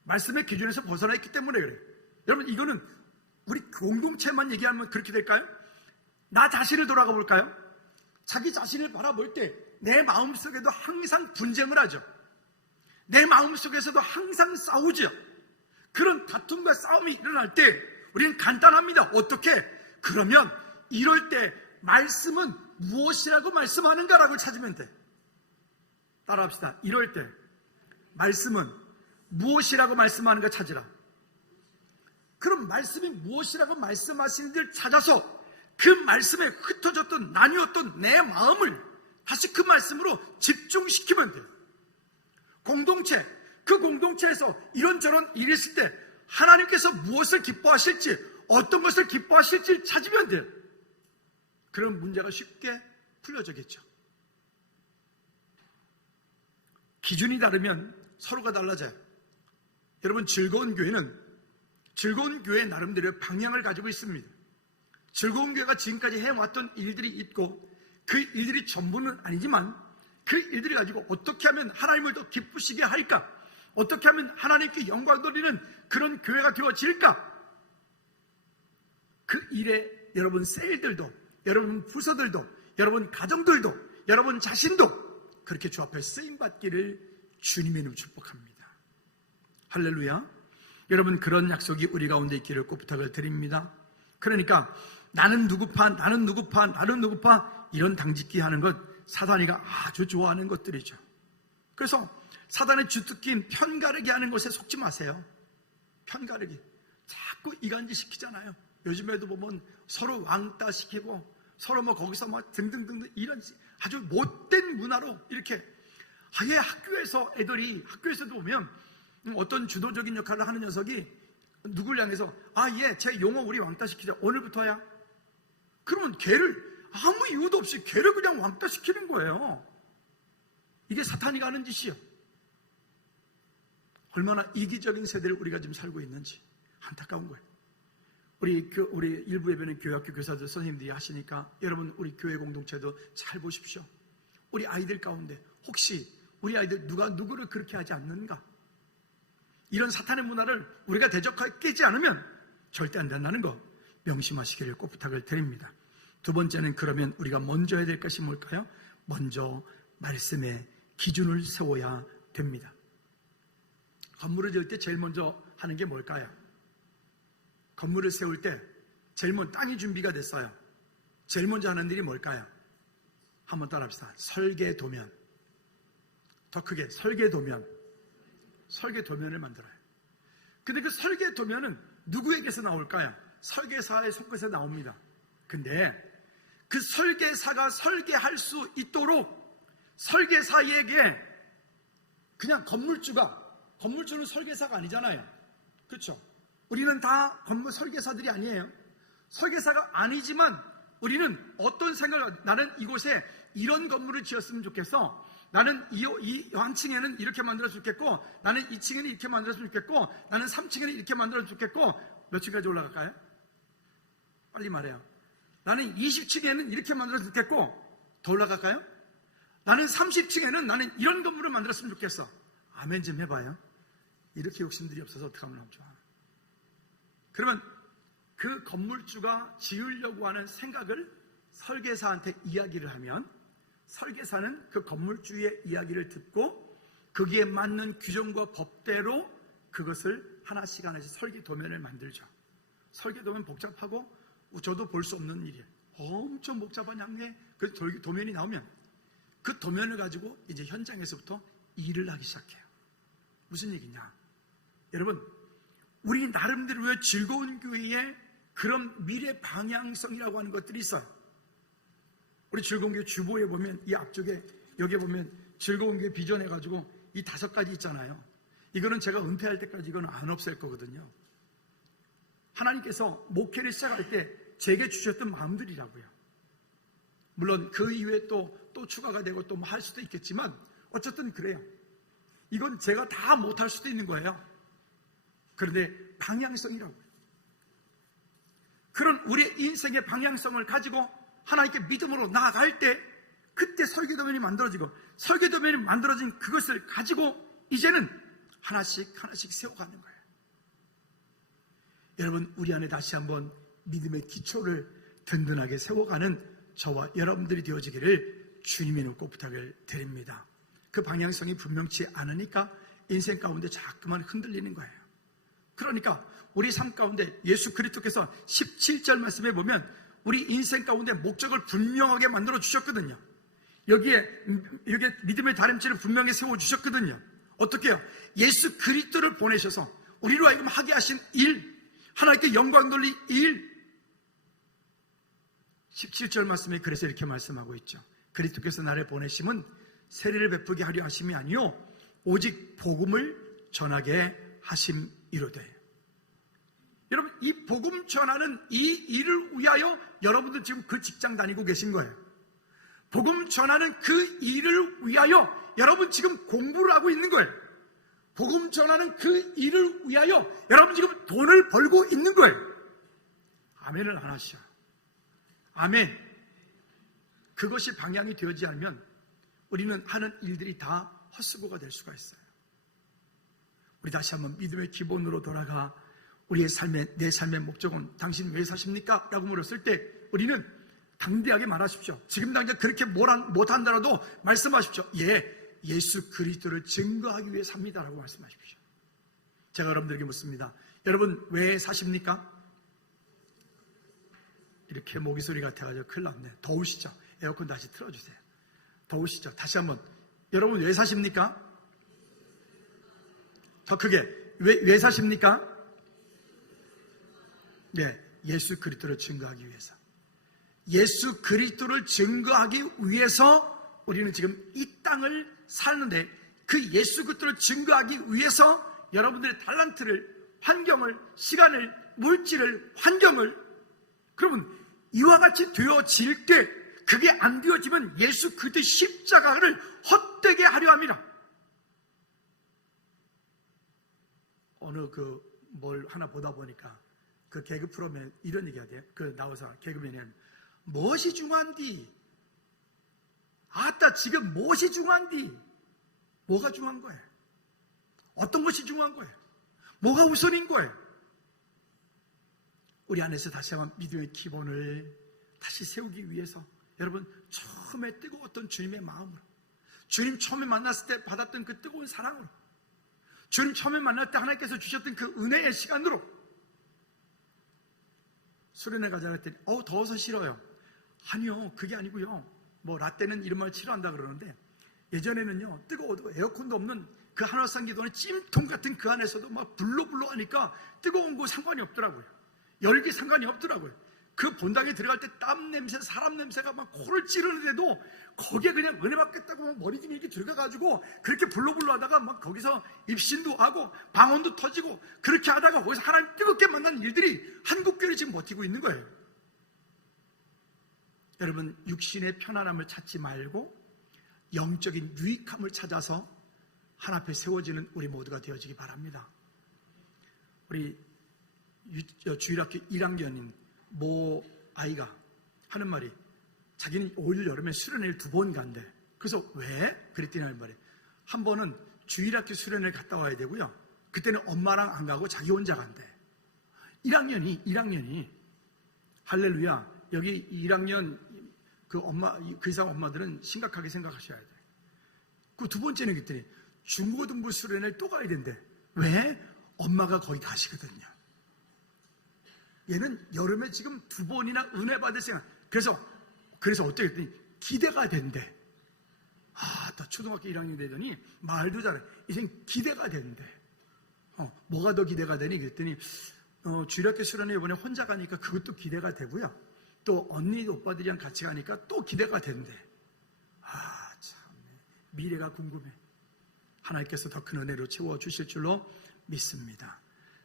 말씀의 기준에서 벗어나 있기 때문에 그래요. 여러분, 이거는 우리 공동체만 얘기하면 그렇게 될까요? 나 자신을 돌아가 볼까요? 자기 자신을 바라볼 때 내 마음속에도 항상 분쟁을 하죠. 내 마음속에서도 항상 싸우죠. 그런 다툼과 싸움이 일어날 때 우리는 간단합니다. 어떻게? 그러면 이럴 때 말씀은 무엇이라고 말씀하는가라고 찾으면 돼. 따라합시다. 이럴 때 말씀은 무엇이라고 말씀하는가 찾으라. 그럼 말씀이 무엇이라고 말씀하시는지를 찾아서 그 말씀에 흩어졌던 나뉘었던 내 마음을 다시 그 말씀으로 집중시키면 돼요. 공동체, 그 공동체에서 이런저런 일이 있을 때 하나님께서 무엇을 기뻐하실지, 어떤 것을 기뻐하실지 찾으면 돼요. 그런 문제가 쉽게 풀려지겠죠. 기준이 다르면 서로가 달라져요. 여러분, 즐거운 교회 나름대로의 방향을 가지고 있습니다. 즐거운 교회가 지금까지 해왔던 일들이 있고 그 일들이 전부는 아니지만 그 일들이 가지고 어떻게 하면 하나님을 더 기쁘시게 할까? 어떻게 하면 하나님께 영광 돌리는 그런 교회가 되어질까? 그 일에 여러분 셀들도, 여러분 부서들도, 여러분 가정들도, 여러분 자신도 그렇게 주 앞에 쓰임받기를 주님의 이름으로 축복합니다. 할렐루야. 여러분, 그런 약속이 우리 가운데 있기를 꼭 부탁을 드립니다. 그러니까 나는 누구파 이런 당짓기 하는 것 사단이가 아주 좋아하는 것들이죠. 그래서 사단의 주특기인 편가르기 하는 것에 속지 마세요. 편가르기 자꾸 이간질 시키잖아요. 요즘에도 보면 서로 왕따 시키고 서로 뭐 거기서 막 등등등등 이런 아주 못된 문화로 이렇게 아예 학교에서도 보면 어떤 주도적인 역할을 하는 녀석이 누굴 향해서 제 용어 우리 왕따 시키자. 오늘부터야. 그러면 걔를 아무 이유도 없이 걔를 그냥 왕따 시키는 거예요. 이게 사탄이 하는 짓이요. 얼마나 이기적인 세대를 우리가 지금 살고 있는지 안타까운 거예요. 우리 일부 예배는 교회학교 교사들 선생님들이 하시니까 여러분 우리 교회 공동체도 잘 보십시오. 우리 아이들 가운데 혹시 우리 아이들 누가 누구를 그렇게 하지 않는가? 이런 사탄의 문화를 우리가 대적하게 깨지 않으면 절대 안 된다는 거 명심하시기를 꼭 부탁을 드립니다. 두 번째는 그러면 우리가 먼저 해야 될 것이 뭘까요? 먼저 말씀의 기준을 세워야 됩니다. 건물을 지을 때 제일 먼저 하는 게 뭘까요? 건물을 세울 때 제일 먼저 땅이 준비가 됐어요. 제일 먼저 하는 일이 뭘까요? 한번 따라합시다. 설계도면. 더 크게 설계도면을 만들어요. 근데 그 설계도면은 누구에게서 나올까요? 설계사의 손끝에 나옵니다. 근데 그 설계사가 설계할 수 있도록 설계사에게 그냥 건물주는 설계사가 아니잖아요. 그렇죠? 우리는 다 건물 설계사들이 아니에요. 설계사가 아니지만 우리는 어떤 생각을, 나는 이곳에 이런 건물을 지었으면 좋겠어. 나는 이 한 층에는 이렇게 만들었으면 좋겠고, 나는 2층에는 이렇게 만들었으면 좋겠고, 나는 3층에는 이렇게 만들었으면 좋겠고. 몇 층까지 올라갈까요? 빨리 말해요. 나는 20층에는 이렇게 만들었으면 좋겠고, 더 올라갈까요? 나는 30층에는 나는 이런 건물을 만들었으면 좋겠어. 아멘 좀 해봐요. 이렇게 욕심들이 없어서 어떻게 하면 좋아. 그러면 그 건물주가 지으려고 하는 생각을 설계사한테 이야기를 하면 설계사는 그 건물주의 이야기를 듣고 거기에 맞는 규정과 법대로 그것을 하나씩 설계도면을 만들죠. 설계도면 복잡하고 저도 볼 수 없는 일이에요. 엄청 복잡한 양의 그 도면이 나오면 그 도면을 가지고 이제 현장에서부터 일을 하기 시작해요. 무슨 얘기냐? 여러분, 우리 나름대로의 즐거운 교회에 그런 미래 방향성이라고 하는 것들이 있어요. 우리 즐거운 교회 주보에 보면 이 앞쪽에 여기 보면 즐거운 교회 비전 해가지고 이 5가지 있잖아요. 이거는 제가 은퇴할 때까지 이거는 안 없앨 거거든요. 하나님께서 목회를 시작할 때 제게 주셨던 마음들이라고요. 물론 그 이후에 또 추가가 되고 또 뭐 할 수도 있겠지만 어쨌든 그래요. 이건 제가 다 못할 수도 있는 거예요. 그런데 방향성이라고요. 그런 우리의 인생의 방향성을 가지고 하나님께 믿음으로 나아갈 때 그때 설계도면이 만들어지고 설계도면이 만들어진 그것을 가지고 이제는 하나씩 세워가는 거예요. 여러분, 우리 안에 다시 한번 믿음의 기초를 든든하게 세워가는 저와 여러분들이 되어지기를 주님의 이름으로 꼭 부탁을 드립니다. 그 방향성이 분명치 않으니까 인생 가운데 자꾸만 흔들리는 거예요. 그러니까 우리 삶 가운데 예수 그리스도께서 17절 말씀에 보면 우리 인생 가운데 목적을 분명하게 만들어 주셨거든요. 여기에 믿음의 다림질을 분명히 세워주셨거든요. 어떻게 해요? 예수 그리스도를 보내셔서 우리로 하여금 하게 하신 일, 하나님께 영광 돌릴 일. 17절 말씀에 그래서 이렇게 말씀하고 있죠. 그리스도께서 나를 보내심은 세례를 베푸게 하려 하심이 아니요 오직 복음을 전하게 하심이로되. 여러분, 이 복음 전하는 이 일을 위하여 여러분들 지금 그 직장 다니고 계신 거예요. 복음 전하는 그 일을 위하여 여러분 지금 공부를 하고 있는 거예요. 복음 전하는 그 일을 위하여 여러분 지금 돈을 벌고 있는 거예요. 아멘을 안 하시죠. 아멘. 그것이 방향이 되어지지 않으면 우리는 하는 일들이 다 헛수고가 될 수가 있어요. 우리 다시 한번 믿음의 기본으로 돌아가 우리의 내 삶의 목적은 당신 왜 사십니까? 라고 물었을 때 우리는 당대하게 말하십시오. 지금 당장 그렇게 못한다라도 말씀하십시오. 예, 예수 그리스도를 증거하기 위해 삽니다 라고 말씀하십시오. 제가 여러분들에게 묻습니다. 여러분 왜 사십니까? 이렇게 모기 소리 같아가지고 큰일 났네. 더우시죠? 에어컨 다시 틀어주세요. 더우시죠? 다시 한번. 여러분 왜 사십니까? 더 크게. 왜 사십니까? 네, 예수 그리스도를 증거하기 위해서. 예수 그리스도를 증거하기 위해서 우리는 지금 이 땅을 사는데 그 예수 그리스도를 증거하기 위해서 여러분들의 달란트를, 환경을, 시간을, 물질을, 환경을, 그러면 이와 같이 되어질 때 그게 안 되어지면 예수 그리스도의 십자가를 헛되게 하려 합니다. 어느 뭘 하나 보다 보니까 그 개그 프로그램에 이런 얘기가 돼요. 나와서 개그맨이 무엇이 중요한디? 아따 지금 무엇이 중요한디? 뭐가 중요한 거예요? 어떤 것이 중요한 거예요? 뭐가 우선인 거예요? 우리 안에서 다시 한번 믿음의 기본을 다시 세우기 위해서 여러분 처음에 뜨거웠던 주님의 마음으로, 주님 처음에 만났을 때 받았던 그 뜨거운 사랑으로, 주님 처음에 만날 때 하나님께서 주셨던 그 은혜의 시간으로 수련회 가자 했더니 더워서 싫어요. 아니요, 그게 아니고요. 라떼는 이런 말 싫어한다 그러는데 예전에는요 뜨거워도 에어컨도 없는 그 한화산 기도는 찜통 같은 그 안에서도 막 불로불로 하니까 뜨거운 거 상관이 없더라고요. 열기 상관이 없더라고요. 그 본당에 들어갈 때 땀 냄새, 사람 냄새가 막 코를 찌르는데도 거기에 그냥 은혜 받겠다고 머리 좀 이렇게 들어가가지고 그렇게 불로불로 하다가 막 거기서 입신도 하고 방언도 터지고 그렇게 하다가 거기서 하나님 뜨겁게 만난 일들이 한국교회를 지금 버티고 있는 거예요. 여러분 육신의 편안함을 찾지 말고 영적인 유익함을 찾아서 하나 앞에 세워지는 우리 모두가 되어지기 바랍니다. 우리 주일학교 1학년인 모 아이가 하는 말이 자기는 올 여름에 수련회를 2번 간대. 그래서 왜? 그랬더니 하는 말이 한 번은 주일학교 수련회를 갔다 와야 되고요. 그때는 엄마랑 안 가고 자기 혼자 간대. 1학년이 할렐루야. 여기 1학년 그 이상 엄마들은 심각하게 생각하셔야 돼. 그 두 번째는 그랬더니 중고등부 수련회를 또 가야 된대. 왜? 엄마가 거기 가시거든요. 얘는 여름에 지금 2번이나 은혜 받을 생각. 그래서 어떻게 했더니 기대가 된대. 또 초등학교 1학년 되더니 말도 잘해. 이젠 기대가 된대. 뭐가 더 기대가 되니? 그랬더니 주일학교 수련회 이번에 혼자 가니까 그것도 기대가 되고요. 또 언니 오빠들이랑 같이 가니까 또 기대가 된대. 참 미래가 궁금해. 하나님께서 더 큰 은혜로 채워주실 줄로 믿습니다.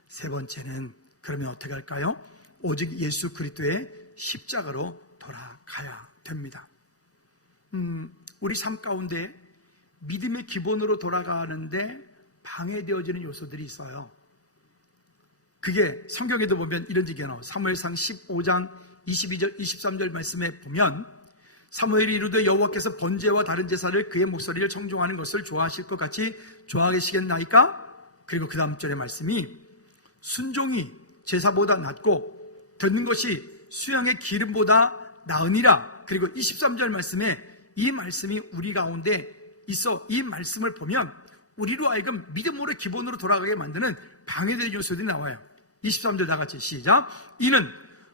세 번째는 그러면 어떻게 할까요? 오직 예수 그리스도의 십자가로 돌아가야 됩니다. 우리 삶 가운데 믿음의 기본으로 돌아가는데 방해되어지는 요소들이 있어요. 그게 성경에도 보면 이런 얘기가 나와요. 사무엘상 15장 22절 23절 말씀에 보면 사무엘이 이르되 여호와께서 번제와 다른 제사를 그의 목소리를 청종하는 것을 좋아하실 것 같이 좋아하시겠나이까? 그리고 그 다음 절의 말씀이 순종이 제사보다 낫고 듣는 것이 수양의 기름보다 나으니라. 그리고 23절 말씀에 이 말씀이 우리 가운데 있어 이 말씀을 보면 우리로 하여금 믿음으로 기본으로 돌아가게 만드는 방해되는 요소들이 나와요. 23절 다 같이 시작. 이는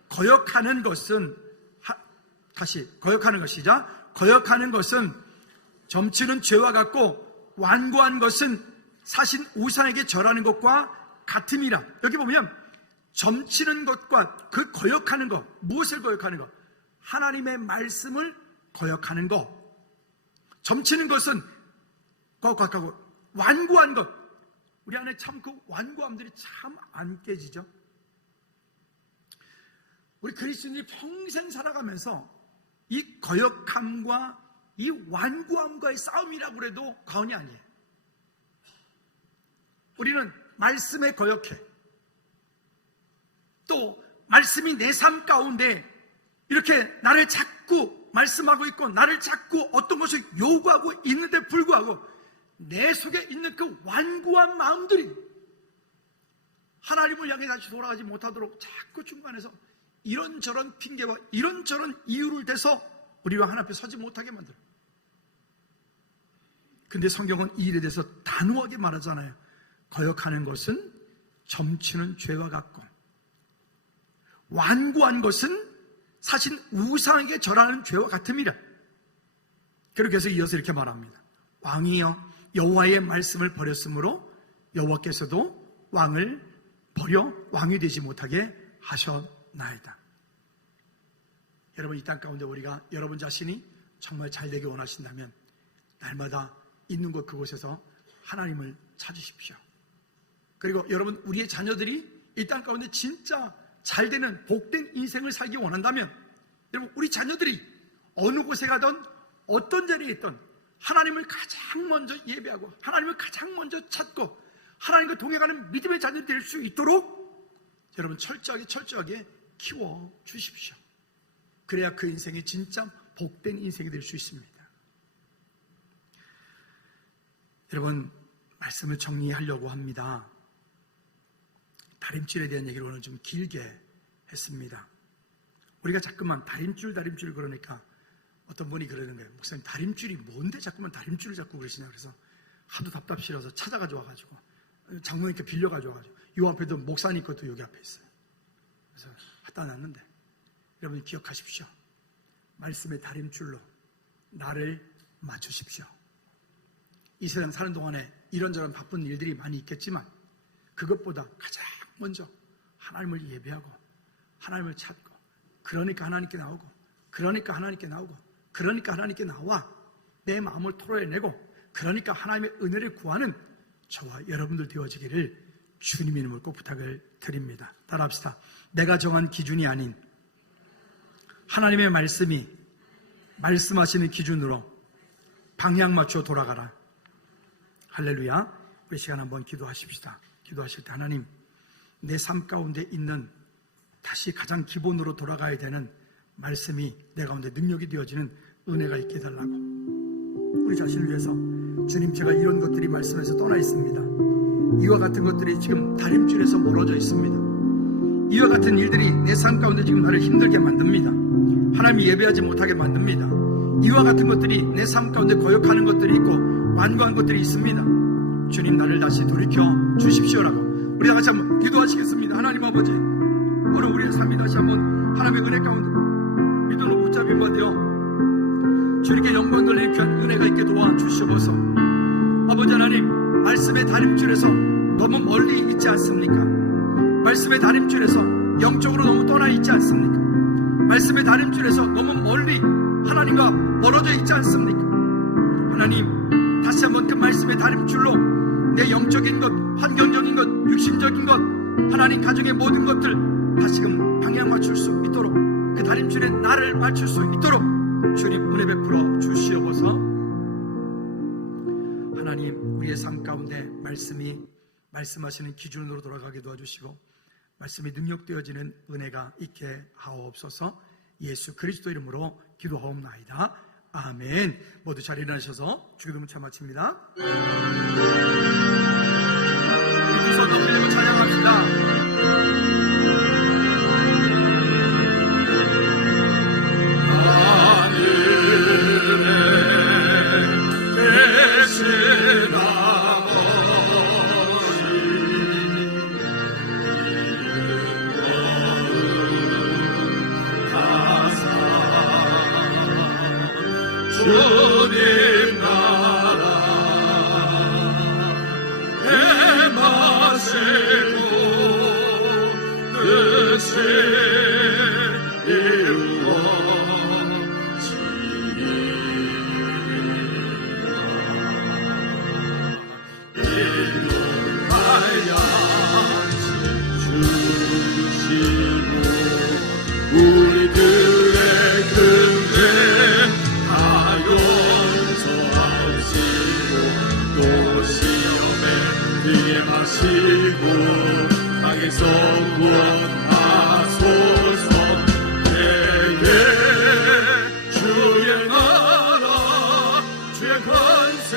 거역하는 것은 거역하는 것은 점치는 죄와 같고 완고한 것은 사신 우상에게 절하는 것과 같음이라. 여기 보면 점치는 것과 그 거역하는 것, 무엇을 거역하는 것? 하나님의 말씀을 거역하는 것. 점치는 것은 거역하고 완고한 것. 우리 안에 참 그 완고함들이 참 안 깨지죠. 우리 그리스도인들이 평생 살아가면서 이 거역함과 이 완고함과의 싸움이라고 해도 과언이 아니에요. 우리는 말씀에 거역해. 또 말씀이 내 삶 가운데 이렇게 나를 자꾸 말씀하고 있고 나를 자꾸 어떤 것을 요구하고 있는데 불구하고 내 속에 있는 그 완고한 마음들이 하나님을 향해 다시 돌아가지 못하도록 자꾸 중간에서 이런저런 핑계와 이런저런 이유를 대서 우리와 하나님 앞에 서지 못하게 만들어요. 근데 성경은 이 일에 대해서 단호하게 말하잖아요. 거역하는 것은 점치는 죄와 같고 완고한 것은 사실 우상에게 절하는 죄와 같음이라. 그렇게 해서 이어서 이렇게 말합니다. 왕이여 여호와의 말씀을 버렸으므로 여호와께서도 왕을 버려 왕이 되지 못하게 하셨나이다. 여러분, 이 땅 가운데 우리가 여러분 자신이 정말 잘 되길 원하신다면 날마다 있는 곳 그곳에서 하나님을 찾으십시오. 그리고 여러분, 우리의 자녀들이 이 땅 가운데 진짜 잘 되는 복된 인생을 살기 원한다면 여러분, 우리 자녀들이 어느 곳에 가든 어떤 자리에 있든 하나님을 가장 먼저 예배하고 하나님을 가장 먼저 찾고 하나님과 동행하는 믿음의 자녀들이 될 수 있도록 여러분 철저하게 키워 주십시오. 그래야 그 인생이 진짜 복된 인생이 될 수 있습니다. 여러분, 말씀을 정리하려고 합니다. 다림줄에 대한 얘기를 오늘 좀 길게 했습니다. 우리가 자꾸만 다림줄 그러니까 어떤 분이 그러는 거예요. 목사님, 다림줄이 뭔데 자꾸만 다림줄을 자꾸 그러시냐. 그래서 하도 답답시려서 찾아가지고 와가지고 장로님께 빌려가지고 와가지고 이 앞에도 목사님 것도 여기 앞에 있어요. 그래서 갖다 놨는데 여러분 기억하십시오. 말씀의 다림줄로 나를 맞추십시오. 이 세상 사는 동안에 이런저런 바쁜 일들이 많이 있겠지만 그것보다 가장 먼저 하나님을 예배하고 하나님을 찾고 그러니까 하나님께 나오고 그러니까 하나님께 나와 내 마음을 토로해내고 그러니까 하나님의 은혜를 구하는 저와 여러분들 되어지기를 주님의 이름으로 꼭 부탁을 드립니다. 따라합시다. 내가 정한 기준이 아닌 하나님의 말씀이 말씀하시는 기준으로 방향 맞춰 돌아가라. 할렐루야. 우리 시간 한번 기도하십시다. 기도하실 때 하나님, 내 삶 가운데 있는 다시 가장 기본으로 돌아가야 되는 말씀이 내 가운데 능력이 되어지는 은혜가 있게 해달라고. 우리 자신을 위해서 주님, 제가 이런 것들이 말씀에서 떠나 있습니다. 이와 같은 것들이 지금 다림줄에서 멀어져 있습니다. 이와 같은 일들이 내 삶 가운데 지금 나를 힘들게 만듭니다. 하나님 예배하지 못하게 만듭니다. 이와 같은 것들이 내 삶 가운데 거역하는 것들이 있고 완고한 것들이 있습니다. 주님, 나를 다시 돌이켜 주십시오라고 우리 다 같이 한번 기도하시겠습니다. 하나님 아버지, 오늘 우리의 삶이 다시 한번 하나님의 은혜 가운데 믿음으로 붙잡힌 바 되어 주님께 영광 돌리는 귀한 은혜가 있게 도와주시옵소서. 아버지 하나님, 말씀의 다림줄에서 너무 멀리 있지 않습니까? 말씀의 다림줄에서 영적으로 너무 떠나 있지 않습니까? 말씀의 다림줄에서 너무 멀리 하나님과 멀어져 있지 않습니까? 하나님, 다시 한번 그 말씀의 다림줄로 내 영적인 것, 환경적인 것, 육신적인 것, 하나님 가정의 모든 것들 다시금 방향 맞출 수 있도록 그 다림줄에 나를 맞출 수 있도록 주님 은혜 베풀어 주시옵소서. 하나님, 우리의 삶 가운데 말씀이 말씀하시는 기준으로 돌아가게 도와주시고 말씀이 능력되어지는 은혜가 있게 하옵소서. 예수 그리스도 이름으로 기도하옵나이다. 아멘. 모두 잘 일어나셔서 주기도문 차 마칩니다. 두손 높이고 찬양합시다. 하늘에 계신 아버지 악에서 구원하소서. 내게 주의 나라 주의 권세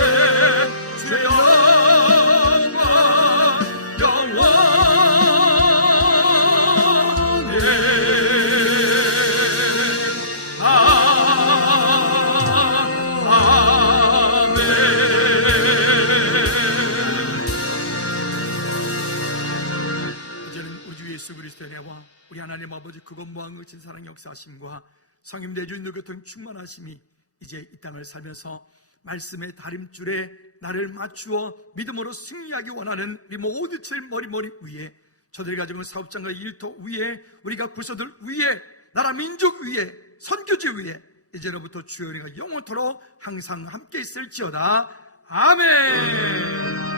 주의 영광 영원히 아멘. 이제는 우리 주 예수 그리스도의 은혜와 우리 하나님 아버지 그것 무한 거친 사랑의 역사하심과 성임 내주인도 같은 충만하심이 이제 이 땅을 살면서 말씀의 다림줄에 나를 맞추어 믿음으로 승리하기 원하는 우리 모두 칠 머리 위에, 저들이 가지고 있는 사업장과 일터 위에, 우리가 부서들 위에, 나라 민족 위에, 선교지 위에 이제로부터 주의 은혜가 영원토록 항상 함께 있을지어다. 아멘.